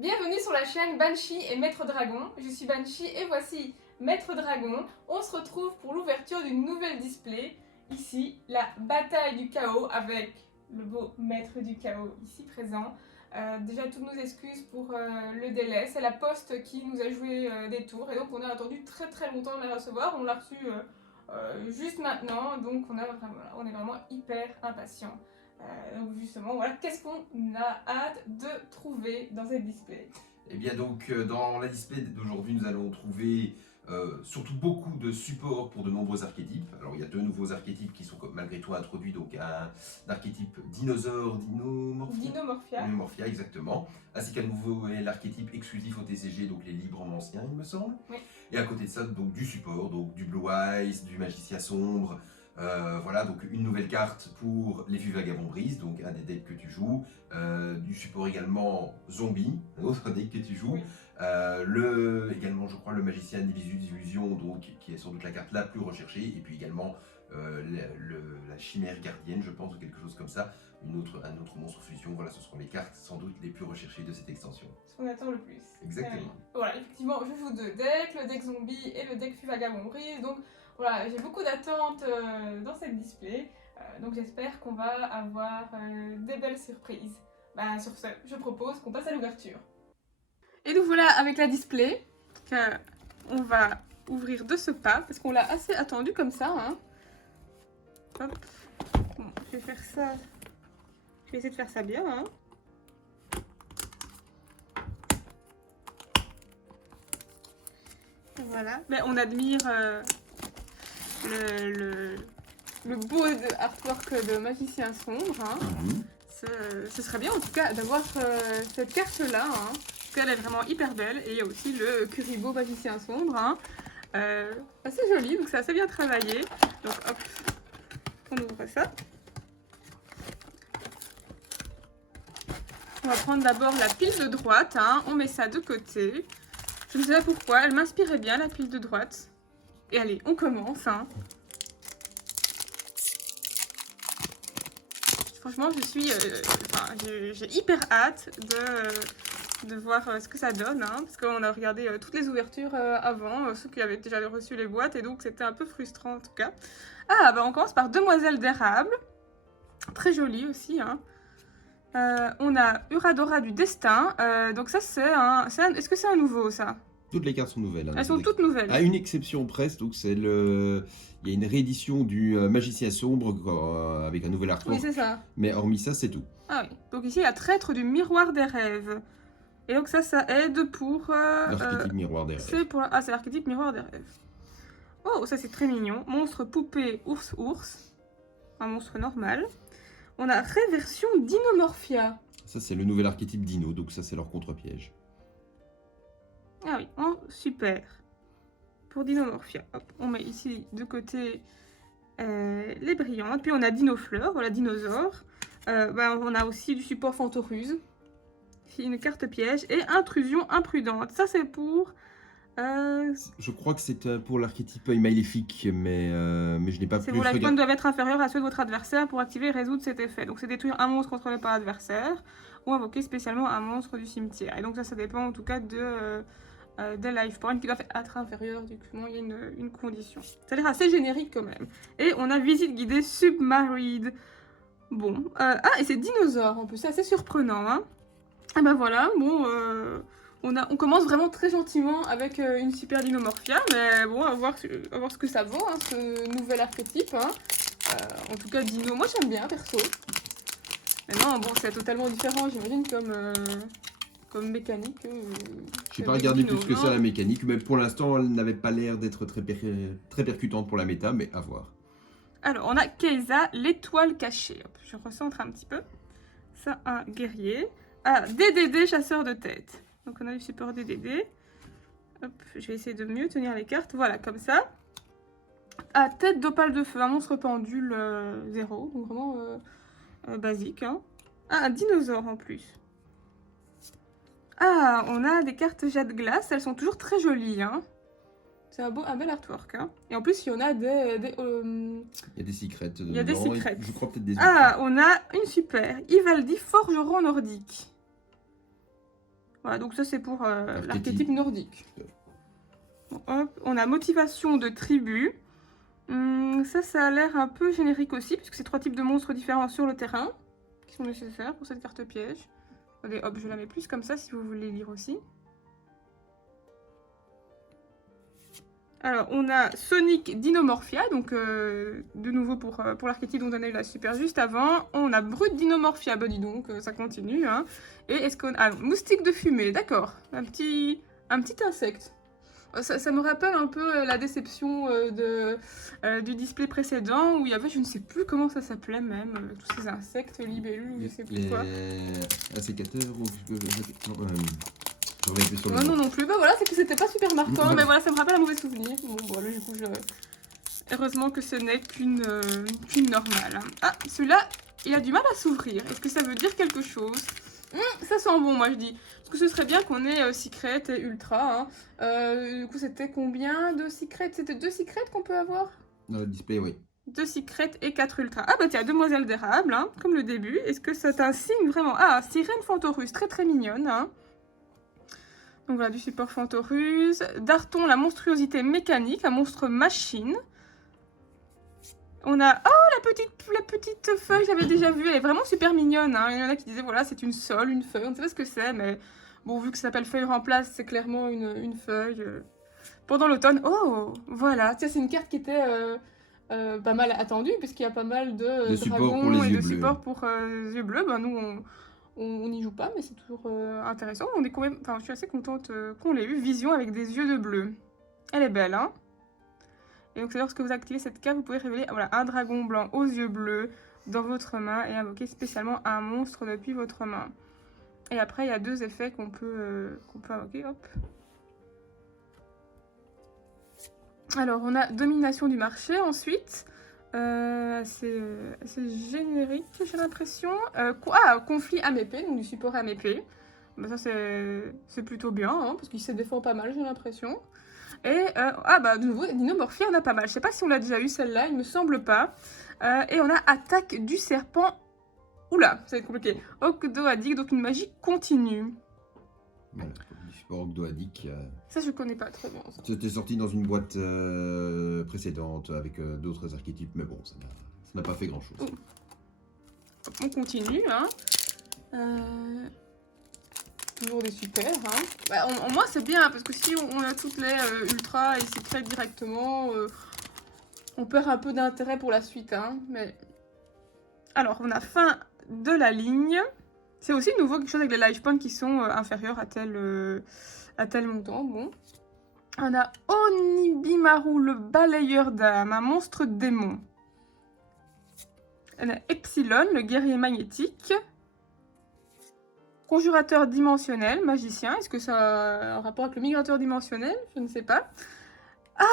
Bienvenue sur la chaîne Banshee et Maître Dragon. Je suis Banshee et voici Maître Dragon. On se retrouve pour l'ouverture d'une nouvelle display. Ici, la bataille du chaos avec le beau Maître du chaos ici présent. Déjà toutes nos excuses pour le délai. C'est la poste qui nous a joué des tours et donc on a attendu très longtemps de la recevoir. On l'a reçue juste maintenant, donc on est vraiment hyper impatients. Donc justement, voilà, qu'est-ce qu'on a hâte de trouver dans cette display? Et bien donc dans la display d'aujourd'hui nous allons trouver surtout beaucoup de supports pour de nombreux archétypes. Alors il y a deux nouveaux archétypes qui sont malgré tout introduits, donc un archétype dinosaure, Dinomorphia exactement, ainsi qu'un nouveau l'archétype exclusif au TCG, donc les Librement Anciens il me semble. Oui. Et à côté de ça donc du support, donc du Blue Eyes, du Magicien Sombre. Voilà, donc une nouvelle carte pour les Vieux Vagabonds Brise, donc un des decks que tu joues, du support également Zombie, un autre deck que tu joues, oui. Également je crois le Magicien d'Illusion, donc qui est sans doute la carte la plus recherchée, et puis également la Chimère Gardienne, je pense, ou quelque chose comme ça, un autre monstre fusion. Voilà, ce seront les cartes sans doute les plus recherchées de cette extension. Ce qu'on attend le plus. Exactement. Voilà, effectivement, je joue deux decks, le deck Zombie et le deck Vieux Vagabonds Brise, donc voilà, j'ai beaucoup d'attentes dans cette display, donc j'espère qu'on va avoir des belles surprises. Sur ce, je propose qu'on passe à l'ouverture. Et nous voilà avec la display, qu'on va ouvrir de ce pas, parce qu'on l'a assez attendu comme ça. Hein. Hop. Bon, je vais faire ça, je vais essayer de faire ça bien. Hein. Voilà, mais on admire le beau artwork de Magicien Sombre. Hein. Ce serait bien en tout cas d'avoir cette carte-là, hein, parce qu'elle est vraiment hyper belle. Et il y a aussi le Kuribo Magicien Sombre, hein, assez joli, donc c'est assez bien travaillé. Donc hop, on ouvre ça. On va prendre d'abord la pile de droite, hein, on met ça de côté. Je ne sais pas pourquoi, elle m'inspirait bien la pile de droite. Et allez, on commence. Hein. Franchement, j'ai hyper hâte de voir ce que ça donne, hein, parce qu'on a regardé toutes les ouvertures avant, ceux qui avaient déjà reçu les boîtes, et donc c'était un peu frustrant en tout cas. Ah, on commence par Demoiselle d'érable, très jolie aussi. Hein. On a Uradora du Destin, donc ça est-ce que c'est un nouveau ça? Toutes les cartes sont nouvelles. Hein, elles sont toutes nouvelles. À une exception près, donc c'est il y a une réédition du Magicien Sombre avec un nouvel artwork. Oui, c'est ça. Mais hormis ça, c'est tout. Ah oui. Donc ici, il y a Traître du Miroir des Rêves. Et donc ça aide pour... l'archétype Miroir des Rêves. C'est l'archétype Miroir des Rêves. Oh, ça c'est très mignon. Monstre poupée ours. Un monstre normal. On a Réversion Dinomorphia. Ça c'est le nouvel archétype Dino, donc ça c'est leur contre-piège. Ah oui, oh, super. Pour Dinomorphia. Hop, on met ici de côté les brillantes. Puis on a Dinofleur, voilà, dinosaure. On a aussi du support Fantoruse. Une carte piège. Et Intrusion imprudente. Ça c'est pour... Je crois que c'est pour l'archétype maléfique, mais je n'ai pas plus... Vos life points doivent être inférieurs à ceux de votre adversaire pour activer et résoudre cet effet. Donc c'est détruire un monstre contrôlé par l'adversaire ou invoquer spécialement un monstre du cimetière. Et donc ça dépend en tout cas des life points qui doivent être inférieurs. Du coup, il y a une condition. Ça a l'air assez générique quand même. Et on a visite guidée Submarried. Bon. Et c'est dinosaure en plus, c'est assez surprenant. Hein. Et voilà, bon... On commence vraiment très gentiment avec une super Dinomorphia, mais bon, à voir ce que ça vaut, hein, ce nouvel archétype. Hein. En tout cas, Dino, moi j'aime bien, perso. Mais non, bon, c'est totalement différent, j'imagine, comme mécanique. Je n'ai pas regardé plus que ça la mécanique, mais pour l'instant, elle n'avait pas l'air d'être très percutante pour la méta, mais à voir. Alors, on a Keiza, l'étoile cachée. Hop, je recentre un petit peu. Ça, un guerrier. DDD, chasseur de tête. Donc on a du support DDD. Hop, je vais essayer de mieux tenir les cartes. Voilà, comme ça. Tête d'opale de feu, un monstre pendule 0. Donc vraiment basique. Hein. Un dinosaure en plus. On a des cartes jade glace. Elles sont toujours très jolies. Hein. C'est un bel artwork. Hein. Et en plus, il y en a il y a des secrets. Il y a des secrets. Je crois peut-être des on a une super. Ivaldi, forgeron nordique. Voilà, donc ça c'est pour Archétype. l'archétype nordique. Bon, hop, on a motivation de tribu. Ça a l'air un peu générique aussi, puisque c'est 3 types de monstres différents sur le terrain qui sont nécessaires pour cette carte piège. Allez, hop, je la mets plus comme ça si vous voulez lire aussi. Alors, on a Sonic Dinomorphia, donc de nouveau pour l'archétype dont on a eu la super juste avant. On a Brut Dinomorphia, bah dis donc, ça continue. Hein. Et est-ce qu'on a Moustique de fumée, d'accord. Un petit insecte. Ça me rappelle un peu la déception du display précédent où il y avait, je ne sais plus comment ça s'appelait même, tous ces insectes, libellules, je ne sais plus quoi. Les sécateurs ou... je reviens plus sur le Non, nom. non plus, bah voilà, c'est que c'était pas super marquant, Voilà. mais voilà, ça me rappelle un mauvais souvenir. Bon, voilà, du coup, heureusement que ce n'est qu'une normale. Ah, celui-là, il a du mal à s'ouvrir. Est-ce que ça veut dire quelque chose? Ça sent bon, moi je dis. Parce que ce serait bien qu'on ait Secret et Ultra. Hein. Du coup, c'était combien de Secret? C'était 2 Secret qu'on peut avoir? Dans le display, oui. 2 Secret et 4 Ultra. Ah bah tiens, Demoiselle d'érable, hein, comme le début. Est-ce que c'est un signe vraiment? Ah, Sirène Fantorus, très très mignonne. Hein. Donc voilà, du support Fantorus. Darton, la monstruosité mécanique, un monstre machine. On a... Oh, la petite feuille, j'avais déjà vue. Elle est vraiment super mignonne. Hein. Il y en a qui disaient, voilà, c'est une sole, une feuille. On ne sait pas ce que c'est, mais bon, vu que ça s'appelle feuille remplace, c'est clairement une feuille. Pendant l'automne. Oh, voilà. Tiens, c'est une carte qui était pas mal attendue, puisqu'il y a pas mal de supports dragons pour les et yeux de bleus. supports pour yeux bleus. Ben, nous, on n'y joue pas, mais c'est toujours intéressant. On est quand même... Enfin, je suis assez contente qu'on l'ait eu. Vision avec des yeux de bleu. Elle est belle, hein. Et donc, c'est lorsque vous activez cette carte, vous pouvez révéler voilà, un dragon blanc aux yeux bleus dans votre main et invoquer spécialement un monstre depuis votre main. Et après, il y a 2 effets qu'on peut invoquer. Hop. Alors, on a domination du marché ensuite. C'est générique, j'ai l'impression. Conflit âme-épée, donc du support âme-épée. Ben, ça, c'est plutôt bien, hein, parce qu'il se défend pas mal, j'ai l'impression. Et, de nouveau, Dinomorphia, on a pas mal. Je sais pas si on l'a déjà eu celle-là, il me semble pas. Et on a attaque du serpent. Oula, ça va être compliqué. Ogdoadic, donc une magie continue. Voilà, du support Ogdoadic. Ça, je connais pas très bien. C'était sorti dans une boîte précédente avec d'autres archétypes, mais bon, ça n'a pas fait grand-chose. On continue, hein. Toujours des super, hein. Bah, au moins c'est bien, parce que si on a toutes les ultra et secrets directement, on perd un peu d'intérêt pour la suite, hein. Mais... Alors, on a fin de la ligne. C'est aussi nouveau quelque chose avec les life points qui sont inférieurs à tel montant. Bon. On a Onibimaru, le balayeur d'âme, un monstre démon. On a Epsilon, le guerrier magnétique. Conjurateur dimensionnel, magicien. Est-ce que ça a un rapport avec le migrateur dimensionnel? Je ne sais pas. Ah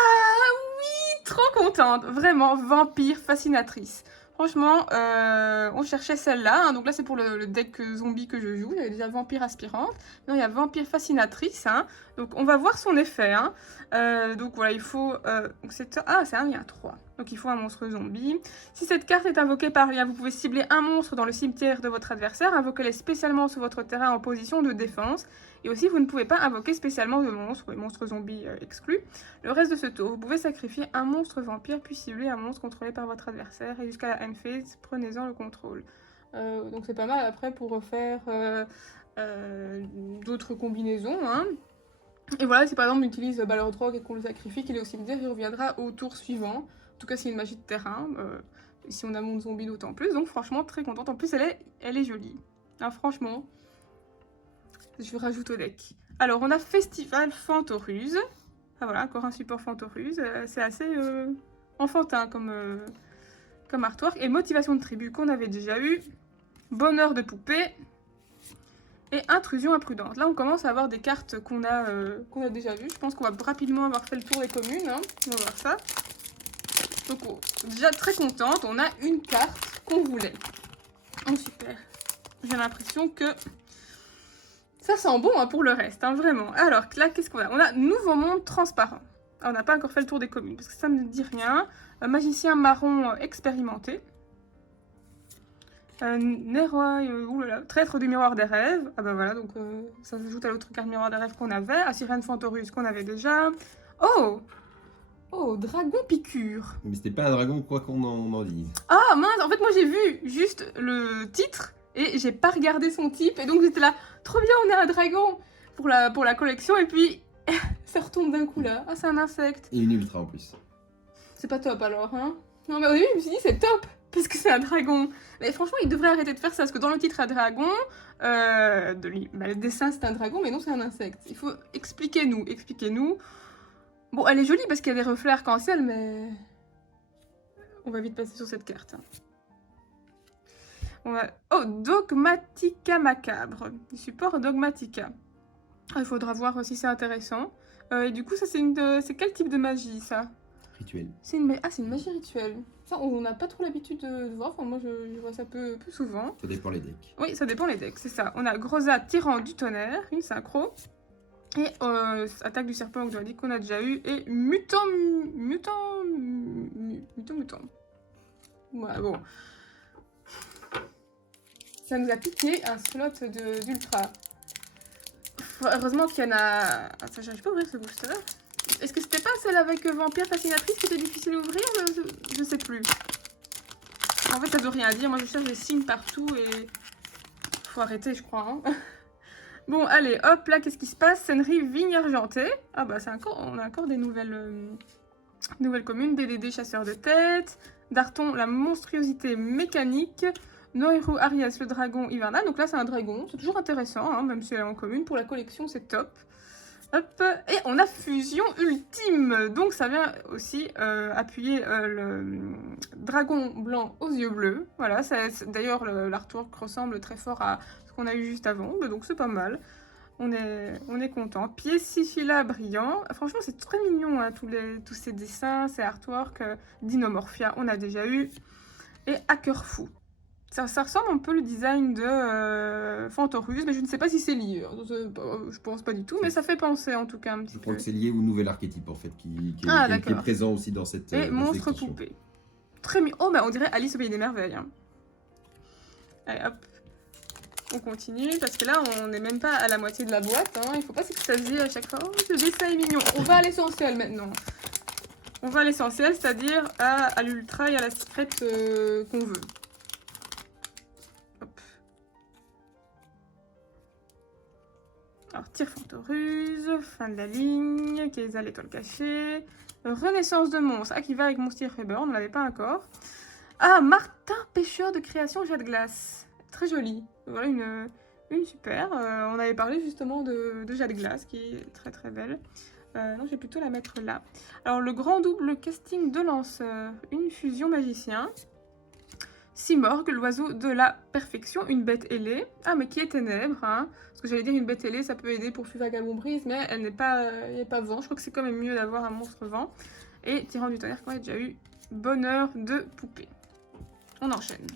oui, trop contente. Vraiment, vampire fascinatrice. Franchement, on cherchait celle-là. Hein. Donc là, c'est pour le deck zombie que je joue. Il y avait déjà vampire aspirante. Non, il y a vampire fascinatrice. Hein. Donc on va voir son effet. Hein. Donc voilà, il faut... c'est un lien 3. Donc il faut un monstre zombie. Si cette carte est invoquée par lien, vous pouvez cibler un monstre dans le cimetière de votre adversaire, invoquez-les spécialement sur votre terrain en position de défense. Et aussi, vous ne pouvez pas invoquer spécialement de monstres, les monstres zombies exclus. Le reste de ce tour, vous pouvez sacrifier un monstre vampire, puis cibler un monstre contrôlé par votre adversaire. Et jusqu'à la end phase, prenez-en le contrôle. Donc c'est pas mal après pour refaire d'autres combinaisons. Hein. Et voilà, si par exemple on utilise Balordrogue et qu'on le sacrifie, qu'il est au cimetière, il reviendra au tour suivant. En tout cas, c'est une magie de terrain. Si on a monde zombie, d'autant plus. Donc, franchement, très contente. En plus, elle est jolie. Hein, franchement, je rajoute au deck. Alors, on a Festival Fantorus. Ah, voilà, encore un support Fantorus. C'est assez enfantin comme artwork. Et Motivation de tribu qu'on avait déjà eu. Bonheur de poupée. Et Intrusion imprudente. Là, on commence à avoir des cartes qu'on a déjà vues. Je pense qu'on va rapidement avoir fait le tour des communes. Hein. On va voir ça. Donc, déjà très contente, on a une carte qu'on voulait. Oh, super. J'ai l'impression que ça sent bon hein, pour le reste, hein, vraiment. Alors là, qu'est-ce qu'on a? On a Nouveau Monde Transparent. Alors, on n'a pas encore fait le tour des communes, parce que ça ne me dit rien. Magicien marron expérimenté. Neroi, oulala, traître du miroir des rêves. Ah bah voilà, donc ça s'ajoute à l'autre carte miroir des rêves qu'on avait. Asirène Fantorus qu'on avait déjà. Oh! Oh, dragon piqûre. Mais c'était pas un dragon, quoi qu'on en dise. Ah mince, en fait moi j'ai vu juste le titre et j'ai pas regardé son type. Et donc j'étais là, trop bien, on a un dragon pour la collection. Et puis ça retombe d'un coup là. Ah, c'est un insecte. Et une ultra en plus. C'est pas top alors, hein? Non mais au début je me suis dit c'est top parce que c'est un dragon. Mais franchement il devrait arrêter de faire ça parce que dans le titre à dragon, le dessin c'est un dragon mais non c'est un insecte. Il faut expliquez-nous. Bon elle est jolie parce qu'elle a des reflets arc-en-ciel mais on va vite passer sur cette carte. Oh, Dogmatica Macabre, du support Dogmatica. Il faudra voir si c'est intéressant. Et du coup ça c'est quel type de magie ça? Rituel. C'est une magie rituelle. Ça, on n'a pas trop l'habitude de voir. Enfin, moi, je vois ça peu souvent. Ça dépend les decks. Oui, ça dépend les decks, c'est ça. On a Groza, Tyran du tonnerre, une synchro. Et attaque du serpent que je dit qu'on a déjà eu. Et mutant. Voilà, bon. Ça nous a piqué un slot d'ultra. Heureusement qu'il y en a... Attends, j'arrive pas à ouvrir ce booster. Est-ce que c'était pas celle avec Vampire Fascinatrice qui était difficile à ouvrir? Je sais plus. En fait, ça veut rien dire. Moi, je cherche des signes partout et... Faut arrêter, je crois. Hein. Bon, allez, hop, là, qu'est-ce qui se passe? Senri, Vigne Argentée. Ah bah, on a encore des nouvelles communes. DDD, Chasseur de tête. Darton, la monstruosité mécanique. Noiru, Arias, le dragon hivernal. Donc là, c'est un dragon. C'est toujours intéressant, hein, même si elle est en commune. Pour la collection, c'est top. Hop, et on a Fusion Ultime, donc ça vient aussi appuyer le dragon blanc aux yeux bleus. Voilà, d'ailleurs l'artwork ressemble très fort à ce qu'on a eu juste avant, donc c'est pas mal. On est content. Pied Siphila brillant, franchement c'est très mignon, hein, tous ces dessins, ces artworks. Dinomorphia, on a déjà eu. Et Hacker Fou. Ça ressemble un peu le design de Fantorus, mais je ne sais pas si c'est lié. Je pense pas du tout, mais ça fait penser en tout cas un petit peu. Je crois que c'est lié au nouvel archétype en fait, qui est présent aussi dans cette. Et monstre poupée. Très mignon. Oh, bah on dirait Alice au pays des merveilles. Hein. Allez hop. On continue parce que là on n'est même pas à la moitié de la boîte. Hein. Il faut pas s'extasier à chaque fois. Oh, ce dessin est mignon. On va à l'essentiel maintenant. On va à l'essentiel, c'est-à-dire à l'ultra et à la secret qu'on veut. Alors, Tire Fantoruse, fin de la ligne, Keza l'étoile cachée, Renaissance de monstre, qui va avec Monster Reborn, on ne l'avait pas encore. Ah, Martin, pêcheur de création jet de glace, très joli, voilà une super. On avait parlé justement de jet de glace, qui est très très belle. Non, je vais plutôt la mettre là. Alors, le grand double casting de lanceur, une fusion magicien. Simorgue, l'oiseau de la perfection, une bête ailée. Ah, mais qui est ténèbres, hein. Parce que j'allais dire une bête ailée, ça peut aider pour Fuvagabond Brise, mais elle n'est pas, il n'y a pas vent. Je crois que c'est quand même mieux d'avoir un monstre vent. Et Tyran du tonnerre, qu'on a déjà eu. Bonheur de poupée. On enchaîne.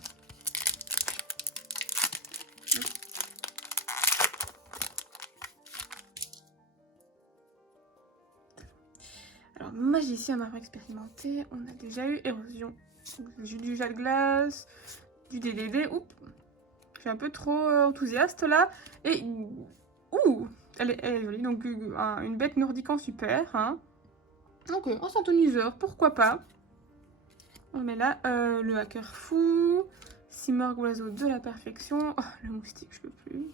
Alors, magicien marbre expérimenté, on a déjà eu érosion. Du jet de glace, du DDD. Oups, je suis un peu trop enthousiaste là. Et ouh, elle est jolie. Donc une bête nordique en super. Hein. Donc un synthoniseur, pourquoi pas. On met là le hacker fou, Simorgue, oiseau de la perfection. Oh, le moustique, je peux plus.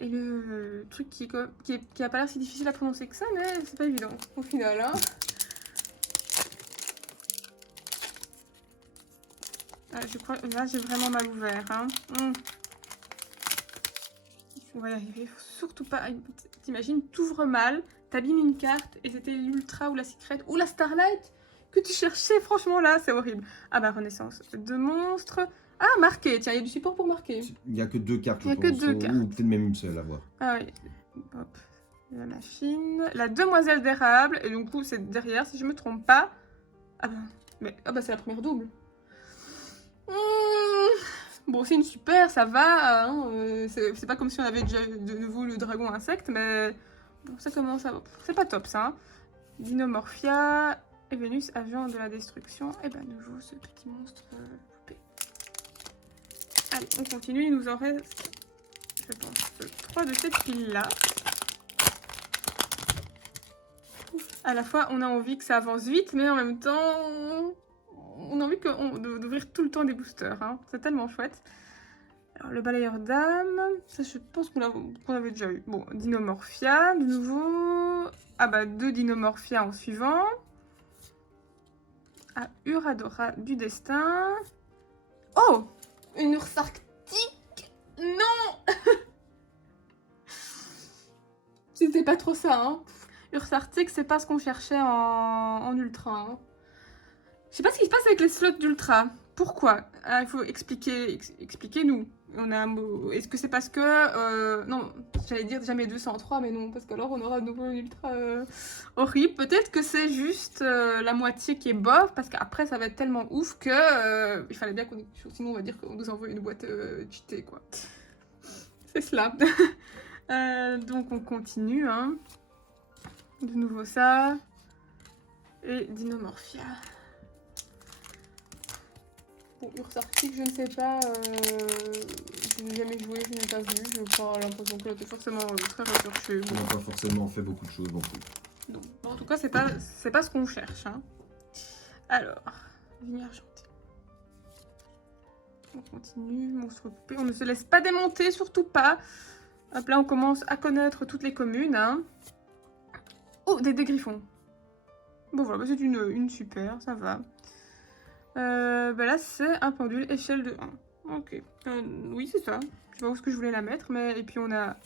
Et le truc qui a pas l'air si difficile à prononcer que ça, mais c'est pas évident au final. Hein. Je crois que là j'ai vraiment mal ouvert. Hein. On va y arriver, faut surtout pas. T'imagines, t'ouvres mal, t'abîmes une carte et c'était l'ultra ou la secret ou la starlight que tu cherchais. Franchement là, c'est horrible. Ah bah renaissance de monstre. Ah, marqué, tiens, il y a du support pour marquer. Il n'y a que 2 cartes, il n'y a que 2 cartes. Ou peut-être même une seule à voir. Ah oui. Hop. La machine. La demoiselle d'érable. Et du coup, c'est derrière, si je me trompe pas. Ah bah c'est la première double. Bon, c'est une super, ça va. Hein, c'est pas comme si on avait déjà de nouveau le dragon insecte, mais bon, ça commence à... C'est pas top, ça. Hein. Dinomorphia et Vénus, agent de la destruction. Et ben, nouveau, ce petit monstre poupée. Allez, on continue. Il nous en reste, je pense, 3 de cette pile-là. À la fois, on a envie que ça avance vite, mais en même temps, on a envie d'ouvrir tout le temps des boosters. Hein. C'est tellement chouette. Alors, le balayeur d'âme, ça je pense qu'on avait déjà eu. Bon, Dinomorphia, de nouveau. Ah bah, 2 Dinomorphia en suivant. Ah, Uradora du destin. Oh, une Urse arctique. Non. C'était pas trop ça, hein. Urse arctique, c'est pas ce qu'on cherchait en ultra. Hein. Je sais pas ce qui se passe avec les slots d'ultra. Pourquoi? Il faut expliquer, expliquez-nous. On a un mot. Est-ce que c'est parce que non, j'allais dire jamais 203, mais non, parce qu'alors on aura de nouveau une ultra horrible. Peut-être que c'est juste la moitié qui est bof, parce qu'après ça va être tellement ouf que il fallait bien qu'on ait quelque chose. Sinon on va dire qu'on nous envoie une boîte cheatée, quoi. C'est cela. Donc on continue, hein. De nouveau ça. Et Dinomorphia. Bon, Urse arctique, je ne sais pas. Je n'ai jamais joué, je n'ai pas vu. Je n'ai pas l'impression que c'était forcément très recherché. On n'a pas forcément fait beaucoup de choses non plus. Donc, bon, en tout cas, c'est pas ce qu'on cherche. Hein. Alors, vigne argentée. On continue, monstre coupé. On ne se laisse pas démonter, surtout pas. Hop là, on commence à connaître toutes les communes. Hein. Oh, des griffons. Bon, voilà, c'est une super, ça va. Bah là, c'est un pendule échelle de 1. Ok. Oui, c'est ça. Je sais pas où est-ce que je voulais la mettre, mais... Et puis, on a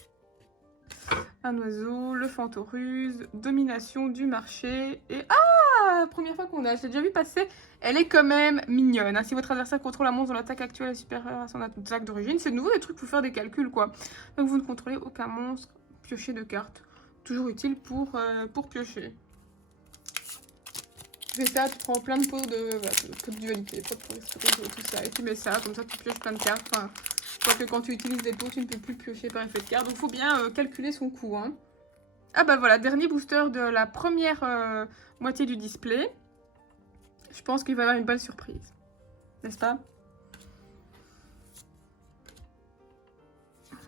un oiseau, le Fantoruse, domination du marché, et... Ah! Première fois qu'on a, je l'ai déjà vu passer. Elle est quand même mignonne. Hein. Si votre adversaire contrôle un monstre dont l'attaque actuelle est supérieure à son attaque d'origine, c'est de nouveau des trucs pour faire des calculs, quoi. Donc, vous ne contrôlez aucun monstre. Piocher de cartes. Toujours utile pour piocher. Tu fais ça, tu prends plein de pots de dualité, pots de foresterie, tout ça, et tu mets ça, comme ça tu pioches plein de cartes. Enfin, je crois que quand tu utilises des pots, tu ne peux plus piocher par effet de carte, donc il faut bien calculer son coût. Hein. Ah bah voilà, dernier booster de la première moitié du display. Je pense qu'il va y avoir une belle surprise, n'est-ce pas?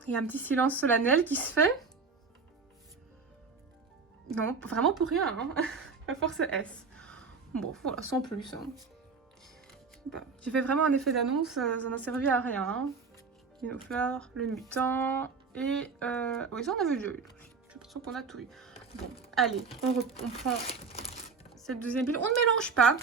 Il y a un petit silence solennel qui se fait. Non, vraiment pour rien, hein. La force S. Bon, voilà, sans plus. Hein. Bah, j'ai fait vraiment un effet d'annonce, ça n'a servi à rien. Hein. Dinofleur, le mutant, et... Oui, ça on avait déjà eu. J'ai l'impression qu'on a tout eu. Bon, allez, on prend cette deuxième pile. On ne mélange pas.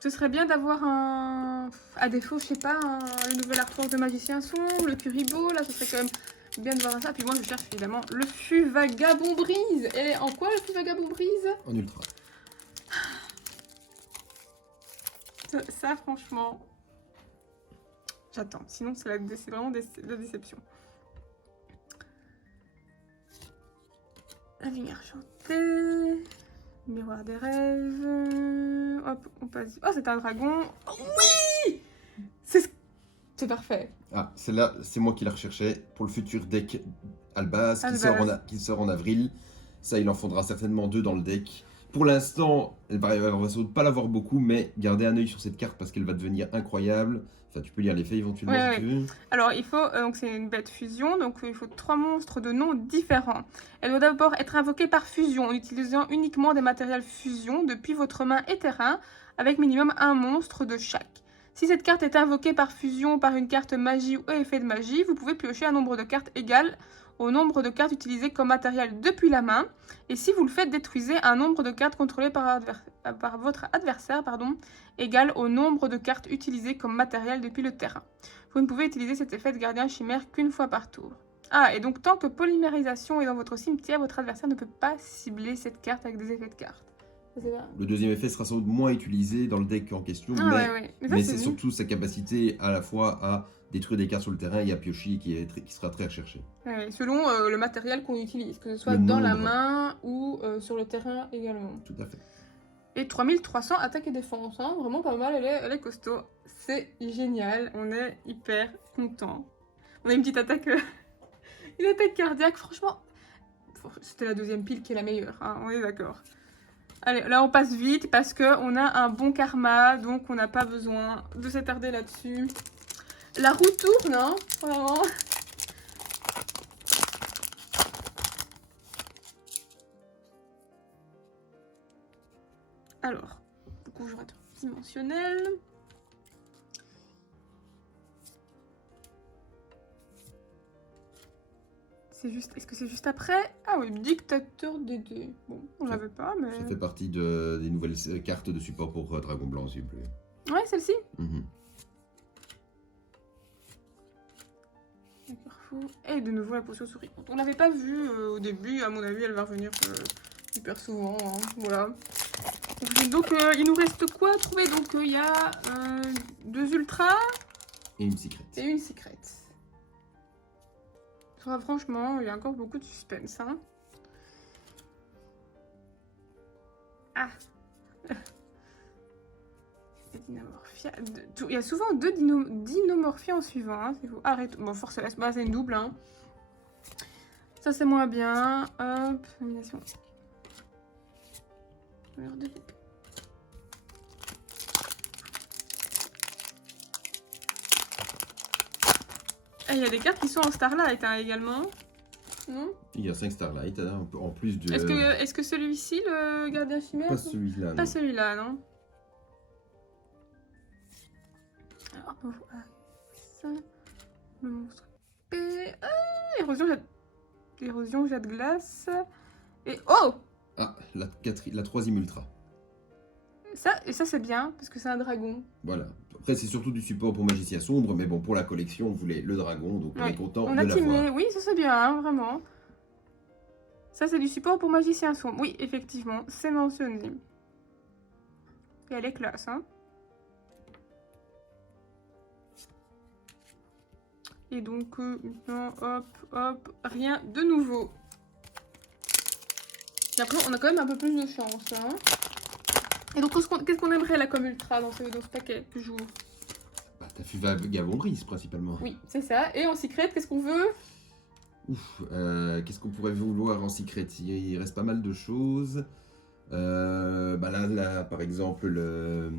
Ce serait bien d'avoir un... À défaut, je sais pas, le nouvel artwork de Magicien Sombre, le Kuribo, là, ce serait quand même... bien de voir ça. Puis moi, je cherche évidemment le fût vagabond brise. Et en quoi le fût vagabond brise? En ultra. Ça, franchement, j'attends. Sinon, c'est vraiment la déception. La vigne argentée. Miroir des rêves. Hop, on passe. Oh, c'est un dragon. Oh, oui! C'est parfait. Ah, celle-là, c'est moi qui la recherchais pour le futur deck Albaz qui sort en avril. Ça, il en faudra certainement 2 dans le deck. Pour l'instant, on va sans doute pas l'avoir beaucoup, mais gardez un œil sur cette carte parce qu'elle va devenir incroyable. Enfin, tu peux lire l'effet éventuellement si tu veux. Alors, il faut, donc c'est une bête fusion, donc il faut 3 monstres de noms différents. Elle doit d'abord être invoquée par fusion, en utilisant uniquement des matériels fusion depuis votre main et terrain, avec minimum un monstre de chaque. Si cette carte est invoquée par fusion par une carte magie ou effet de magie, vous pouvez piocher un nombre de cartes égal au nombre de cartes utilisées comme matériel depuis la main. Et si vous le faites, détruisez un nombre de cartes contrôlées par votre adversaire égal au nombre de cartes utilisées comme matériel depuis le terrain. Vous ne pouvez utiliser cet effet de gardien chimère qu'une fois par tour. Ah, et donc tant que polymérisation est dans votre cimetière, votre adversaire ne peut pas cibler cette carte avec des effets de cartes. Le deuxième effet sera sans doute moins utilisé dans le deck en question, mais c'est surtout sa capacité à la fois à détruire des cartes sur le terrain et à piocher qui sera très recherché. Ouais, selon le matériel qu'on utilise, que ce soit dans la main ou sur le terrain également. Tout à fait. Et 3300 attaque et défense, hein, vraiment pas mal, elle est costaud. C'est génial, on est hyper content. On a une petite attaque, une attaque cardiaque, franchement, c'était la deuxième pile qui est la meilleure, hein, on est d'accord. Allez, là on passe vite parce qu'on a un bon karma, donc on n'a pas besoin de s'attarder là-dessus. La roue tourne, hein, vraiment. Alors, couverture dimensionnelle. C'est juste, est-ce que c'est juste après? Ah oui, dictateur des dés. Bon, on l'avait pas, mais... Ça fait partie des nouvelles cartes de support pour Dragon Blanc, s'il vous plaît. Ouais, celle-ci. Mhm. Et de nouveau la potion souriante. On l'avait pas vue au début, à mon avis, elle va revenir hyper souvent. Hein. Voilà. Donc il nous reste quoi à trouver? Donc il y a 2 ultras Et une secret. et une secret. Franchement, il y a encore beaucoup de suspense. Hein. Ah. Dinomorphia. Il y a souvent 2 dinomorphia en suivant. Hein. Arrête. Bon, force bah, c'est une double. Hein. Ça, c'est moins bien. Hop. Nomination. Il y a des cartes qui sont en Starlight hein, également. Non? Il y a 5 Starlight, hein, en plus de... Est-ce que celui-ci, le gardien chimère? Pas celui-là, Pas non. celui-là, non. Alors, on voit ça. Le monstre épée. Ah, érosion, jet de glace. Et oh! Ah, la 3e ultra. Ça c'est bien, parce que c'est un dragon. Voilà. Après, c'est surtout du support pour Magicien Sombre, mais bon, pour la collection, on voulait le dragon, donc on Ouais. est content On de a l'avoir. timé, oui, ça c'est bien, hein, vraiment. Ça c'est du support pour Magicien Sombre. Oui, effectivement, c'est mentionné. Et elle est classe, hein. Et donc, maintenant, hop, hop, rien de nouveau. Et après, on a quand même un peu plus de chance, hein. Et donc, qu'est-ce qu'on aimerait là comme ultra dans ce paquet que j'ouvre? Bah, t'as fait Gavondris, principalement. Oui, c'est ça. Et en secret, qu'est-ce qu'on veut? Ouf, qu'est-ce qu'on pourrait vouloir en secret? Il reste pas mal de choses. Bah là, par exemple, le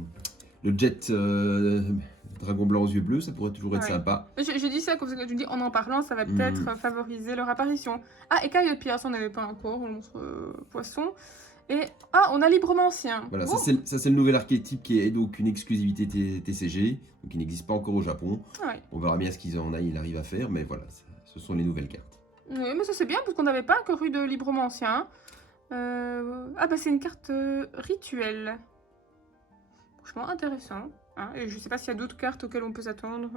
jet dragon blanc aux yeux bleus, ça pourrait toujours être Ouais. sympa. Je dis ça comme ça que tu dis en parlant, ça va peut-être favoriser leur apparition. Ah, écaille de pierre, ça on n'avait pas encore, le monstre poisson. Et on a libromancien. Voilà, Oh. ça c'est le nouvel archétype qui est donc une exclusivité TCG, donc qui n'existe pas encore au Japon. Ouais. On verra bien ce qu'il arrive à faire, mais voilà, ce sont les nouvelles cartes. Oui, mais ça c'est bien parce qu'on n'avait pas encore eu de libromancien. Ah bah c'est une carte rituelle. Franchement intéressant. Hein. Et je sais pas s'il y a d'autres cartes auxquelles on peut s'attendre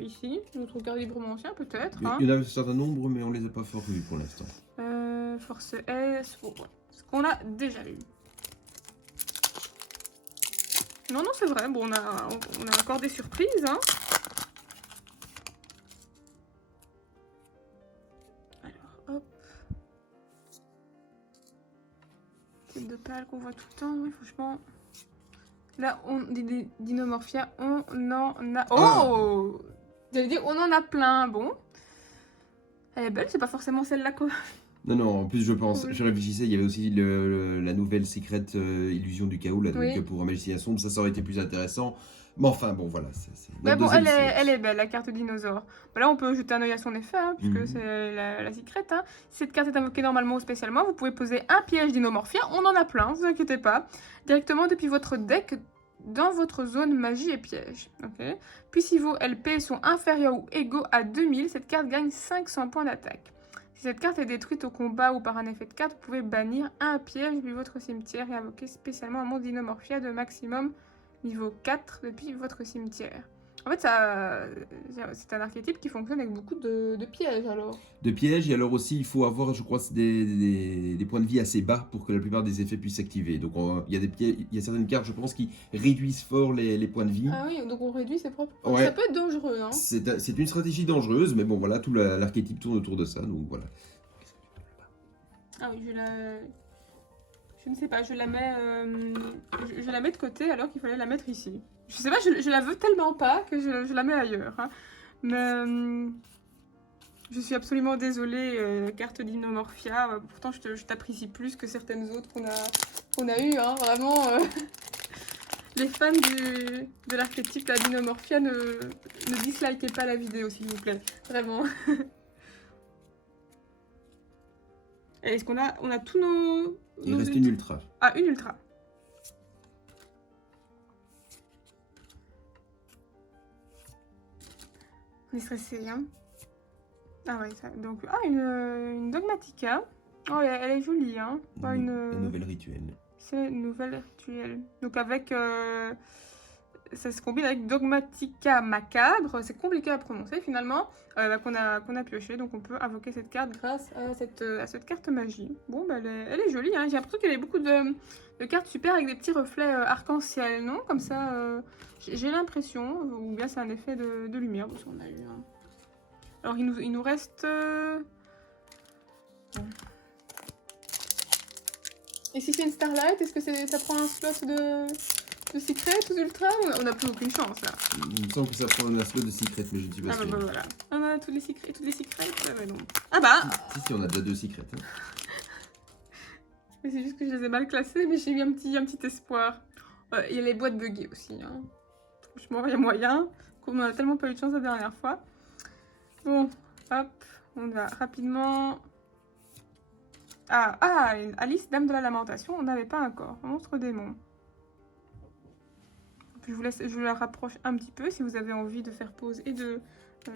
ici. D'autres cartes libromancien peut-être. Hein. Il y en a un certain nombre, mais on les a pas fort vus pour l'instant. Force S. Oh, ouais. Ce qu'on a déjà eu. Non, c'est vrai. Bon, on a encore des surprises. Hein. Alors, hop. Type de pâle qu'on voit tout le temps. Oui, franchement. Là, des dinomorphia, on en a... Oh! J'allais dire, on en a plein. Bon. Elle est belle, c'est pas forcément celle-là quoi. Non, en plus je pense, Oui. je réfléchissais, il y avait aussi la nouvelle Secret Illusion du Chaos, là, donc Oui. pour un magicien sombre, ça aurait été plus intéressant. Mais enfin, bon, voilà. Mais bon, elle est belle, la carte dinosaure. Bah là, on peut jeter un œil à son effet, hein, puisque c'est la secrète. Hein. Si cette carte est invoquée normalement ou spécialement, vous pouvez poser un piège dinomorphia. On en a plein, ne vous inquiétez pas. Directement depuis votre deck, dans votre zone magie et piège. Okay. Puis si vos LP sont inférieurs ou égaux à 2000, cette carte gagne 500 points d'attaque. Si cette carte est détruite au combat ou par un effet de carte, vous pouvez bannir un piège depuis votre cimetière et invoquer spécialement un monstre dinomorphia de maximum niveau 4 depuis votre cimetière. En fait, c'est un archétype qui fonctionne avec beaucoup de pièges alors. De pièges, et alors aussi, il faut avoir, je crois, des points de vie assez bas pour que la plupart des effets puissent s'activer. Donc il y a certaines cartes, je pense, qui réduisent fort les points de vie. Ah oui, donc on réduit ses propres... Ouais. Ça peut être dangereux, hein. C'est une stratégie dangereuse, mais bon, voilà, tout l'archétype tourne autour de ça, donc voilà. Ah oui, je ne sais pas, je la mets de côté alors qu'il fallait la mettre ici. Je sais pas, je la veux tellement pas que je la mets ailleurs. Hein. Mais Je suis absolument désolée, carte d'Inomorphia. Pourtant, je t'apprécie plus que certaines autres qu'on a eues. Hein. Vraiment, les fans de l'archétype d'Inomorphia, ne dislikez pas la vidéo, s'il vous plaît. Vraiment. Est-ce qu'on a tous nos... Il reste une ultra. Ah, une ultra. On est stressé, hein. Ah ouais, ça, donc... Ah, une Dogmatica. Oh, elle est jolie, hein. Pas Une nouvelle rituelle. C'est une nouvelle rituelle. Donc avec... ça se combine avec Dogmatica Macabre. C'est compliqué à prononcer, finalement. Qu'on a pioché. Donc on peut invoquer cette carte grâce à cette carte magie. Bon, bah, elle est jolie, hein. J'ai l'impression qu'il y avait beaucoup de cartes super avec des petits reflets arc-en-ciel, non? Comme ça, j'ai l'impression. Ou bien c'est un effet de lumière. Parce qu'on a eu... Hein. Alors il nous reste... Et si c'est une Starlight, est-ce que ça prend un slot de Secret ou d'Ultra? On n'a plus aucune chance là. Il me semble que ça prend un slot de Secret, mais je ne suis pas sûr. Bah voilà. On a tous les Secrets, ouais, non. Ah bah Si, on a déjà 2 Secrets. Hein. Mais c'est juste que je les ai mal classés, mais j'ai eu un petit espoir. Il y a les boîtes buggées aussi. Hein. Franchement, il y a moyen. On a tellement pas eu de chance la dernière fois. Bon, hop, on va rapidement... Ah, une Alice, Dame de la Lamentation, on n'avait pas encore. Monstre démon. Puis je vous la rapproche un petit peu si vous avez envie de faire pause et de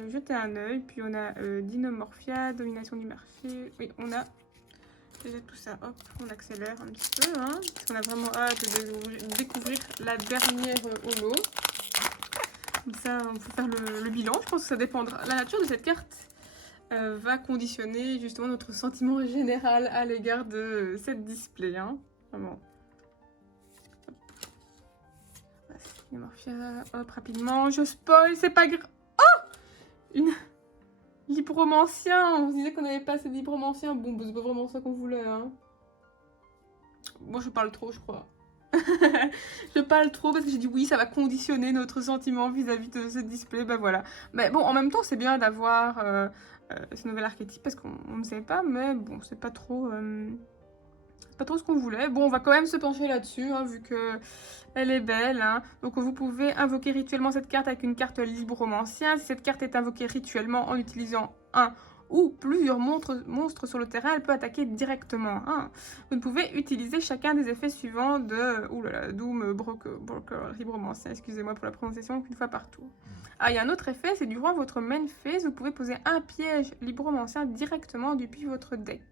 jeter un œil. Puis on a Dinomorphia, Domination du marché. Oui, on a déjà tout ça. Hop, on accélère un petit peu. Hein, parce qu'on a vraiment hâte de découvrir la dernière holo. Comme ça, on peut faire le bilan. Je pense que ça dépendra. La nature de cette carte va conditionner justement notre sentiment général à l'égard de cette display. Hein. Vraiment. Morphia, hop, rapidement. Je spoil, c'est pas grave. Oh, une libromancien. On se disait qu'on n'avait pas assez de libromancien. Bon, bah, c'est pas vraiment ça qu'on voulait. Hein. Moi, je parle trop, je crois. Je parle trop parce que j'ai dit oui, ça va conditionner notre sentiment vis-à-vis de ce display. Bah voilà. Mais bon, en même temps, c'est bien d'avoir ce nouvel archétype parce qu'on ne sait pas, mais bon, c'est pas trop ce qu'on voulait. Bon, on va quand même se pencher là-dessus, hein, vu que elle est belle. Hein. Donc vous pouvez invoquer rituellement cette carte avec une carte libromancien. Si cette carte est invoquée rituellement en utilisant un ou plusieurs monstres sur le terrain, elle peut attaquer directement. Hein. Vous ne pouvez utiliser chacun des effets suivants de Doom Broker libromancien, excusez-moi pour la prononciation, qu'une fois par tour. Ah, il y a un autre effet, c'est durant votre main phase, vous pouvez poser un piège libromancien directement depuis votre deck.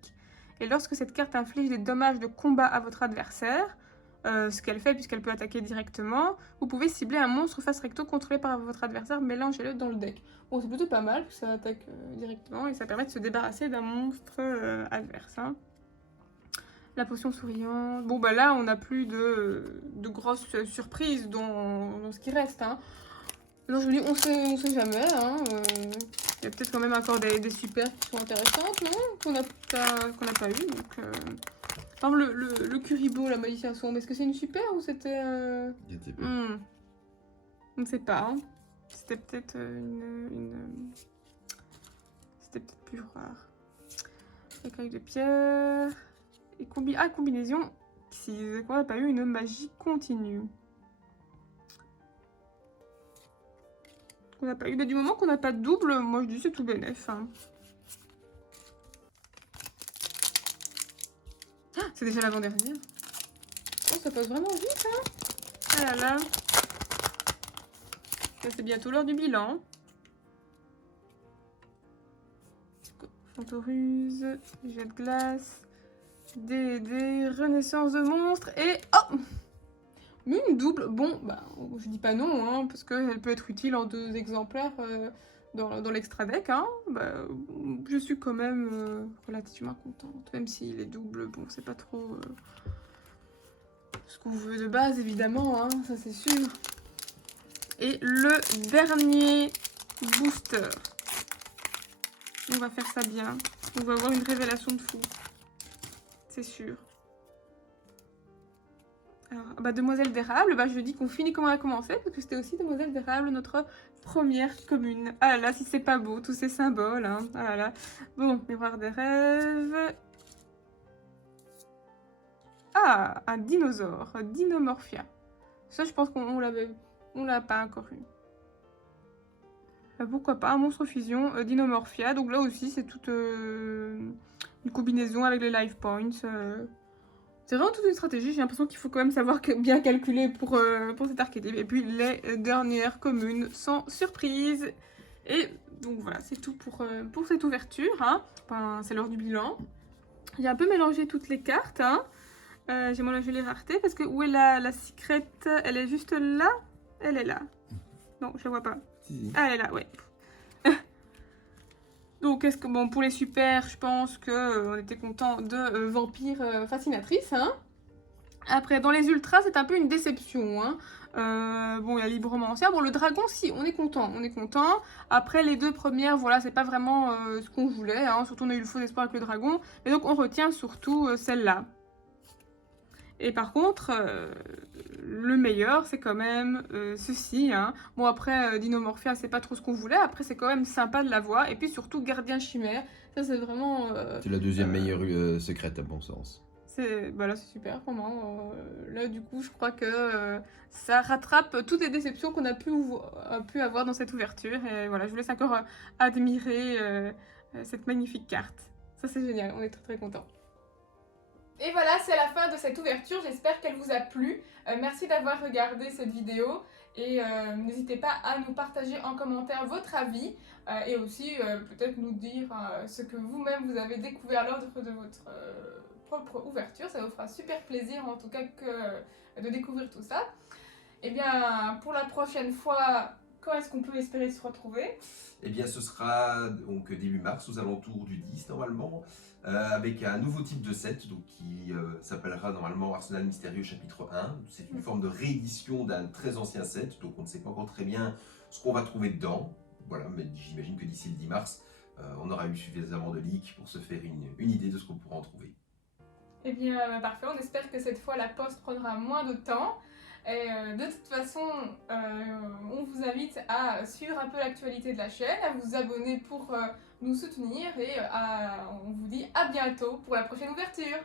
Et lorsque cette carte inflige des dommages de combat à votre adversaire, ce qu'elle fait puisqu'elle peut attaquer directement, vous pouvez cibler un monstre face recto contrôlé par votre adversaire, mélangez-le dans le deck. Bon, c'est plutôt pas mal, parce que ça attaque directement et ça permet de se débarrasser d'un monstre adverse. Hein. La potion souriante... Bon, bah là, on n'a plus de grosses surprises dans ce qui reste. Hein. Non, je vous dis, on sait jamais. Hein. Il y a peut-être quand même encore des super qui sont intéressantes, non? Qu'on n'a pas eu. Donc, par exemple, le Kuribo, la magicien sombre, est-ce que c'est une super ou c'était... Je ne sais pas. On ne sait pas. Hein. C'était peut-être C'était peut-être plus rare. Écaille de pierre. Et combinaison. Si on n'a pas eu une magie continue. On n'a pas eu. Mais du moment qu'on n'a pas de double, moi je dis c'est tout bénef. Hein. Ah, c'est déjà l'avant-dernière. Oh, ça passe vraiment vite, hein. Ah là là. Ça, c'est bientôt l'heure du bilan. Fantoruse, jet de glace, D&D, renaissance de monstres et... Oh, une double. Bon, bah, je dis pas non, hein, parce qu'elle peut être utile en 2 exemplaires dans l'extra deck. Hein. Bah, je suis quand même relativement contente, même si les doubles, bon, c'est pas trop ce qu'on veut de base, évidemment, hein, ça c'est sûr. Et le dernier booster. On va faire ça bien. On va avoir une révélation de fou. C'est sûr. Alors, bah, Demoiselle d'érable, bah, je dis qu'on finit comme on a commencé, parce que c'était aussi Demoiselle d'érable, notre première commune. Ah là là, si c'est pas beau, tous ces symboles, hein. Ah là là. Bon, miroir des rêves. Ah, un dinosaure, Dinomorphia. Ça, je pense qu'on l'a pas encore eu. Pourquoi pas, un monstre fusion, Dinomorphia. Donc là aussi, c'est toute une combinaison avec les life points. C'est vraiment toute une stratégie. J'ai l'impression qu'il faut quand même savoir bien calculer pour cet archétype. Et puis les dernières communes sans surprise. Et donc voilà, c'est tout pour cette ouverture. Hein. Enfin, c'est l'heure du bilan. J'ai un peu mélangé toutes les cartes. Hein. J'ai mélangé les raretés parce que où est la secret? Elle est juste là? Elle est là. Non, je la vois pas. Ah, elle est là, ouais. Donc, bon, pour les super, je pense qu'on était content de Vampire Fascinatrice. Hein. Après, dans les ultras, c'est un peu une déception. Hein. Bon, il y a Libromancière. Bon, le dragon, si, on est content. On est content. Après, les deux premières, voilà, c'est pas vraiment ce qu'on voulait. Hein. Surtout, on a eu le faux espoir avec le dragon. Mais donc, on retient surtout celle-là. Et par contre, le meilleur, c'est quand même ceci. Hein. Bon, après, Dinomorphia, c'est pas trop ce qu'on voulait. Après, c'est quand même sympa de l'avoir. Et puis surtout, Gardien Chimère. Ça, c'est vraiment... c'est la deuxième meilleure secrète, à bon sens. Bah là, c'est super pour moi. Là, du coup, je crois que ça rattrape toutes les déceptions qu'on a pu avoir dans cette ouverture. Et voilà, je vous laisse encore admirer cette magnifique carte. Ça, c'est génial. On est très, très contents. Et voilà, c'est la fin de cette ouverture, j'espère qu'elle vous a plu. Merci d'avoir regardé cette vidéo et n'hésitez pas à nous partager en commentaire votre avis et aussi peut-être nous dire ce que vous-même vous avez découvert lors de votre propre ouverture. Ça vous fera super plaisir en tout cas de découvrir tout ça. Et bien, pour la prochaine fois, quand est-ce qu'on peut espérer se retrouver? Eh bien, ce sera donc début mars, aux alentours du 10 normalement, avec un nouveau type de set donc, qui s'appellera normalement Arsenal Mystérieux chapitre 1. C'est une forme de réédition d'un très ancien set, donc on ne sait pas encore très bien ce qu'on va trouver dedans. Voilà, mais j'imagine que d'ici le 10 mars, on aura eu suffisamment de leaks pour se faire une idée de ce qu'on pourra en trouver. Eh bien, parfait, on espère que cette fois la poste prendra moins de temps. Et de toute façon, on vous invite à suivre un peu l'actualité de la chaîne, à vous abonner pour nous soutenir et on vous dit à bientôt pour la prochaine ouverture.